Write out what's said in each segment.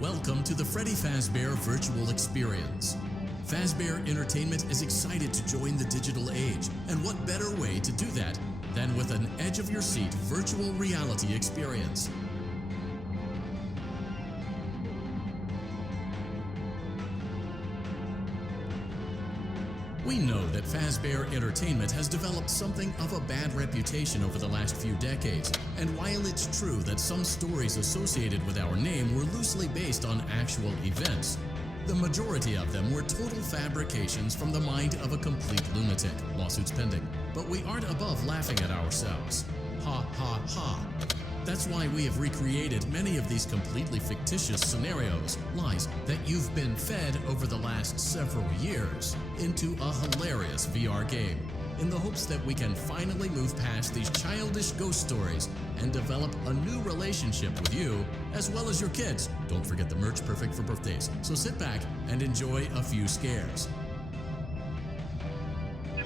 Welcome to the Freddy Fazbear Virtual Experience. Fazbear Entertainment is excited to join the digital age, and what better way to do that than with an edge-of-your-seat virtual reality experience. We know that Fazbear Entertainment has developed something of a bad reputation over the last few decades, and while it's true that some stories associated with our name were loosely based on actual events, the majority of them were total fabrications from the mind of a complete lunatic, lawsuits pending. But we aren't above laughing at ourselves. Ha ha ha. That's why we have recreated many of these completely fictitious scenarios, lies that you've been fed over the last several years, into a hilarious VR game, in the hopes that we can finally move past these childish ghost stories and develop a new relationship with you, as well as your kids. Don't forget the merch perfect for birthdays, so sit back and enjoy a few scares.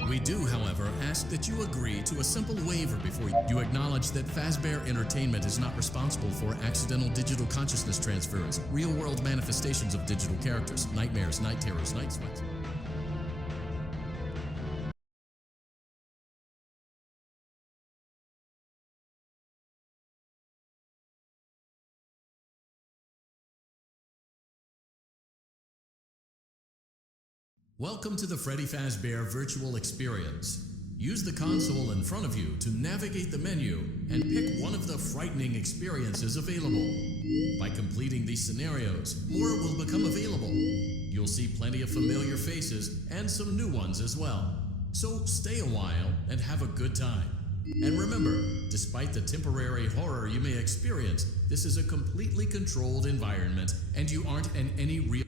We do, however, ask that you agree to a simple waiver before you acknowledge that Fazbear Entertainment is not responsible for accidental digital consciousness transfers, real-world manifestations of digital characters, nightmares, night terrors, night sweats. Welcome to the Freddy Fazbear Virtual Experience. Use the console in front of you to navigate the menu and pick one of the frightening experiences available. By completing these scenarios, more will become available. You'll see plenty of familiar faces and some new ones as well. So stay a while and have a good time. And remember, despite the temporary horror you may experience, this is a completely controlled environment and you aren't in any real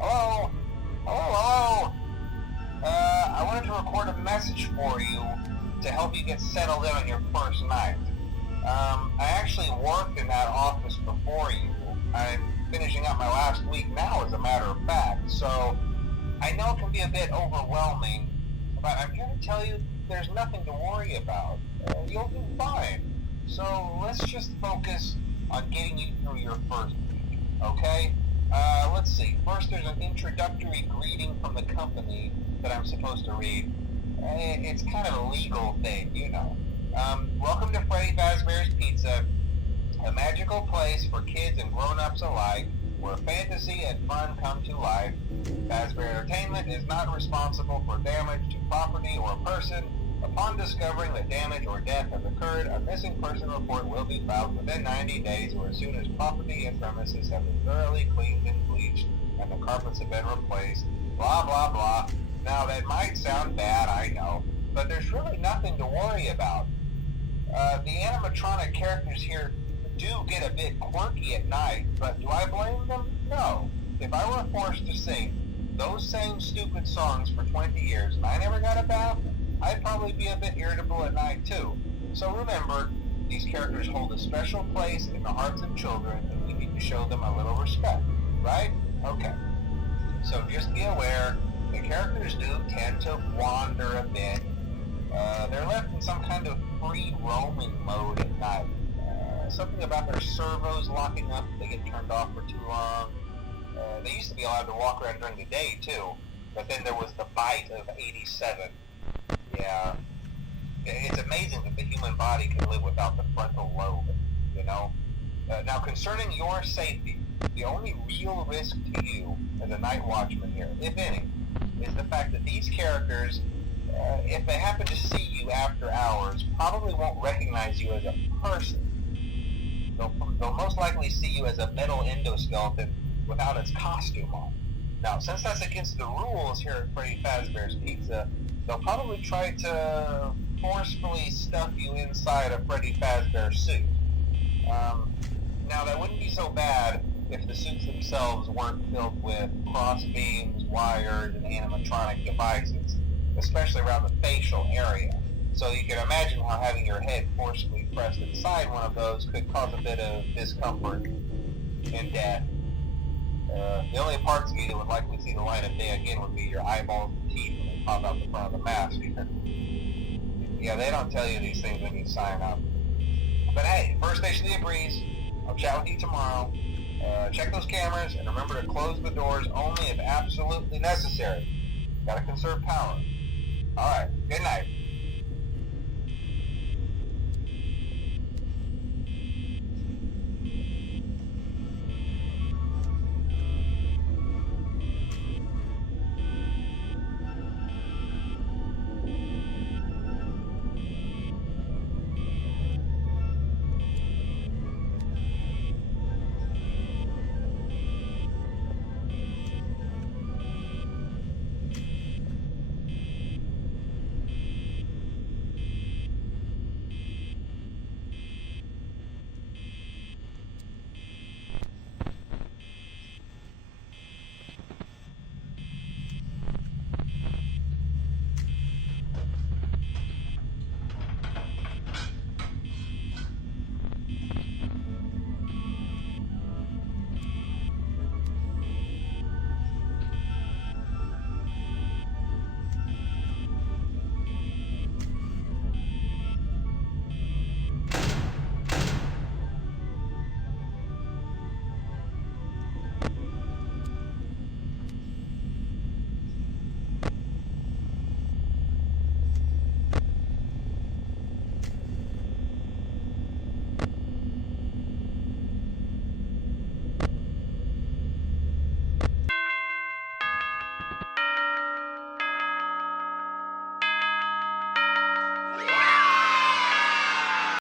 Hello? Hello? I wanted to record a message for you to help you get settled in on your first night. I actually worked in that office before you. I'm finishing up my last week now, as a matter of fact, so I know it can be a bit overwhelming, but I'm here to tell you there's nothing to worry about. You'll do fine. So let's just focus on getting you through your first week, okay? Let's see. First, there's an introductory greeting from the company that I'm supposed to read. It's kind of a legal thing, you know. Welcome to Freddy Fazbear's Pizza, a magical place for kids and grown-ups alike, where fantasy and fun come to life. Fazbear Entertainment is not responsible for damage to property or person. Upon discovering that damage or death has occurred, a missing person report will be filed within 90 days or as soon as property and premises have been thoroughly cleaned and bleached and the carpets have been replaced. Blah, blah, blah. Now, that might sound bad, I know, but there's really nothing to worry about. The animatronic characters here do get a bit quirky at night, but do I blame them? No. If I were forced to sing those same stupid songs for 20 years and I never got a bath, I'd probably be a bit irritable at night too. So remember, these characters hold a special place in the hearts of children and we need to show them a little respect, right? Okay. So just be aware, the characters do tend to wander a bit. They're left in some kind of free roaming mode at night. Something about their servos locking up if they get turned off for too long. They used to be allowed to walk around during the day, too. But then there was the bite of 87. Yeah. It's amazing that the human body can live without the frontal lobe, you know? Now, concerning your safety, the only real risk to you as a night watchman here, if any, is the fact that these characters, if they happen to see you after hours, probably won't recognize you as a person. They'll most likely see you as a metal endoskeleton without its costume on. Now, since that's against the rules here at Freddy Fazbear's Pizza, they'll probably try to forcefully stuff you inside a Freddy Fazbear suit. Now, that wouldn't be so bad if the suits themselves weren't filled with cross beams, wires, and animatronic devices, especially around the facial area. So you can imagine how having your head forcibly pressed inside one of those could cause a bit of discomfort and death. The only parts of you that would likely see the light of day again would be your eyeballs and teeth when they pop out the front of the mask. Yeah, they don't tell you these things when you sign up. But hey, first station of the breeze. I'll chat with you tomorrow. Check those cameras and remember to close the doors only if absolutely necessary. Gotta conserve power. Alright, good night.